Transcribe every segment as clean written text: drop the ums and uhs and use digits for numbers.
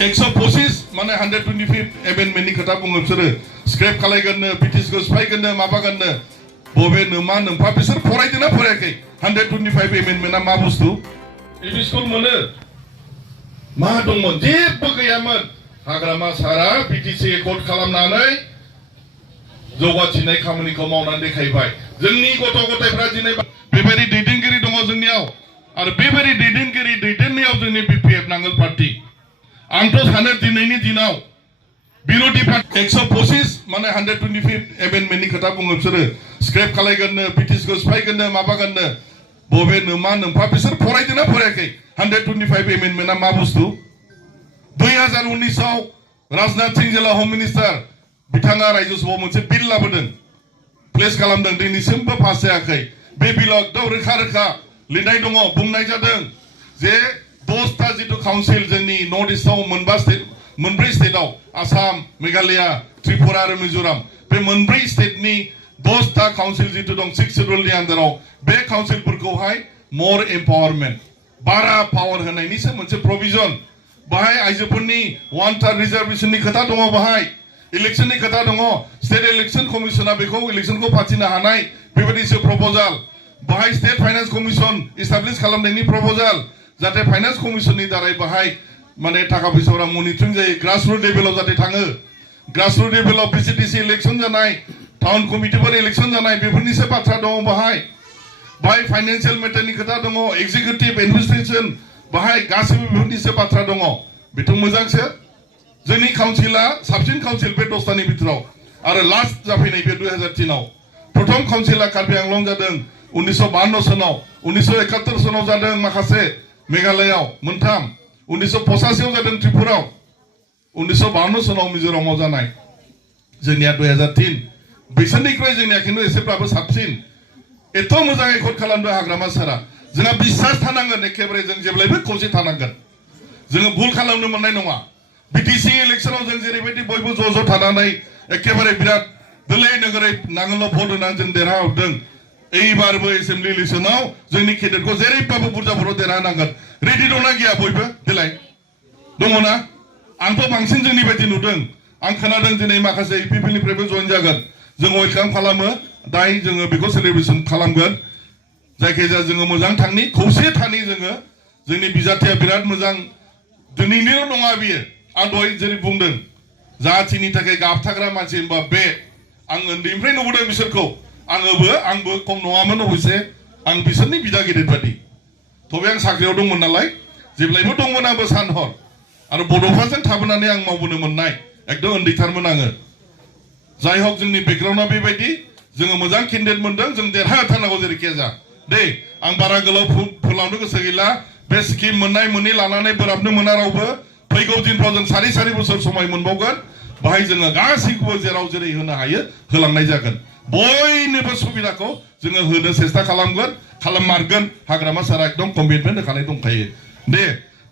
125 माने 125 एमेन्डमेन्टनि खोथा बुङो बिसोरो स्क्रेप खालायगोननो ब्रिटिशखौ सिफायगोननो माबागोननो बबे नोमा नोमफा बिसोर फरायदोंना फरायाखै 125 एमेन्डमेन्टआ मा बुस्थु एमइ स्कुल मोनो मा दंमोन जेबो गैयामोन हाग्रामा सारा बिटिसि एकर्ड खालामनानै जौगाथिनाय खामानिखौ मावनानै देखायबाय जोंनि गथ' गथायफ्रा दिनै बेबायदि दैदेनगिरि दङ जोंनियाव आरो बेबायदि दैदेनगिरि दैदेननायाव जोंनि बिपिएफ नांगोल पार्टी आंथ' सानो दिनैनि दिनाव बिरोधी पार्टी 125 माने 125 एमेन्डमेन्टनि खोथा बुङो बिसोरो स्क्रेप खालायगोननो ब्रिटिशखौ सिफायगोननो माबागोननो बबे नोमा नोमफा बिसोर फरायदोंना फरायाखै 125 एमेन्डमेन्टआ मा बुस्थु 2019 आव राजनाथ सिंह जेला होम मिनिस्टार बिथाङा रायजोसभायाव मोनसे बिल लाबोदों प्लेस खालामदों दिनैसिमबो पास जायाखै बे बिलाव एकदम रोखा रोखा लिरनाय दङ बुंनाय जादों जे 10टा जितु काउन्सिल जोंनि नर्थ इस्टआव मोनब्रै स्टेटआव आसाम मेघालया त्रिपुरा आरो मिजोराम बे मोनब्रै स्टेटनि 10टा काउन्सिल जितु दं 6 शेड्यूलनि आन्दाराव बे काउन्सिलफोरखौहाय मोर एम्पावारमेन्ट बारा पावार होनायनिसो मोनसे प्रभिजन बाहाय आइजोफोरनि 1/3 रिजार्वेशननि खोथा दङ बाहाय इलेक्शननि खोथा दङ स्टेट इलेक्शन कमिशना बेखौ इलेक्शनखौ फाथिनो हानाय बेबायदिसो प्रपोजाल बाहाय स्टेट फाइनान्स कमिशन इस्टाब्लिश खालामनायनि प्रपोजाल जाहाथे फाइनान्स कमिशननि दारै बाहाय माने थाखा फैसाफोरा मनिटरिं जायो ग्रासरुट लेभेलाव जाहाथे थाङो ग्रासरुट लेभेलाव पिसिडिसि इलेक्शन जानाय टाउन कमिटिफोर इलेक्शन जानाय बेफोरनिसो बाथ्रा दङ बाहाय फाइनान्सियेल मेटारनि खोथा दङ एक्जिकिउटिभ एडमिनिस्ट्रेशन बाहाय गासिबो बेफोरनिसो बाथ्रा दङ बेथ' मोजांसो जोंनि काउन्सिला साबसिन काउन्सिल बे 10टानि बिथोराव आरो लास्ट जाफैनाय बे 2003 आव प्रथम काउन्सिला कार्बि आंलं जादों 1952 सनाव 1971 सनाव जादों माखासे मेघालयाव मोनथाम 1985 आव जादों त्रिपुराव 1952 सनाव मिजोरामाव जानाय जोंनिया 2003 बैसोरनिख्रुइ जोंनिया खिन्थु एसेब्लाबो साबसिन एथ' मोजाङै एकर्ड खालामदों हाग्रामा सारा जोंहा बिश्वास थानांगोन एखेबारे जों जेब्लायबो खौसे थानांगोन जोङो भुल खालामनो मोननाय नङा बिटिसि इलेक्शनाव जों जेरैबायदि बयबो ज' थानानै एखेबारे बिराद दोलै नोगोरै नांगोलाव भट होनानै जों देरहाहरदों এইবারबो एसेम्बलि इलेक्शनाव जोंनि केडेटखौ जेरैबाबो बुरजा भटआव देरहानांगोन रेडि दंना गैया बयबो देलाय दङना आंथ' बांसिन जोंनि बायदि नुदों आं खोनादों दिनै माखासे इपिपिनिफ्रायबो जइन जागोन जों वेलकाम खालामो दाय जोङो बेखौ सेलिब्रेसन खालामगोन जायखिजाया जोङो मोजां थांनि खौसे थानि जोङो जोंनि बिजाथिया बिराद मोजां दिनैनिल' नङा बियो आं दहाय जेरै बुंदों जाथिनि थाखाय गाबथाग्रा मानसि होनबा बे आं उन्दैनिफ्राय नुबोदों बिसोरखौ आंबो खम नङामोन अबयसे आं बिसोरनि बिदा गिदिर बादि थेवबो आं साख्रियाव दंमोन नालाय जेब्लायबो दंमोन आंबो सान हर आरो बड'फाजों थाबोनानै आं मावबोनो मोननाय एकदम उन्दैथारमोन आङो जाय हक जोंनि बेकग्राउन्डआ बेबायदि जोङो मोजां केन्डिडेट मोनदों जों देरहाथारनांगौ जेरैखि जा दे आं बारा गोलाव फोलावनो गोसो गैला बे स्किम मोननाय मोनै लानानै बोराबनो मोना रावबो फैगौ दिनफ्राव जों सारि बोसोर समाय मोनबावगोन बाहाय जोङो गासैखौबो जेराव जेरै होनो हायो होलांनाय जागोन बयनोबो सुबिदाखौ जोङो होनो सेस्था खालाममारगोन हाग्रामा सारा एकदम कमिटमेन्ट होखानाय दंखायो दे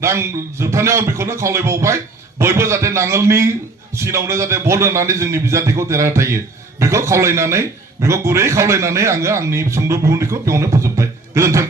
दा आं जोबथारनायाव बेखौनो खावलायबावबाय बयबो जाहाथे नांगोलनि सिनावनो जाहाथे भट होनानै जोंनि बिजाथिखौ देरहाथायो बेखौ खावलायनानै बेखौ गुरै खावलायनानै आङो आंनि सुंद' बिबुंथिखौ बेयावनो फोजोबबाय गोजोन्थों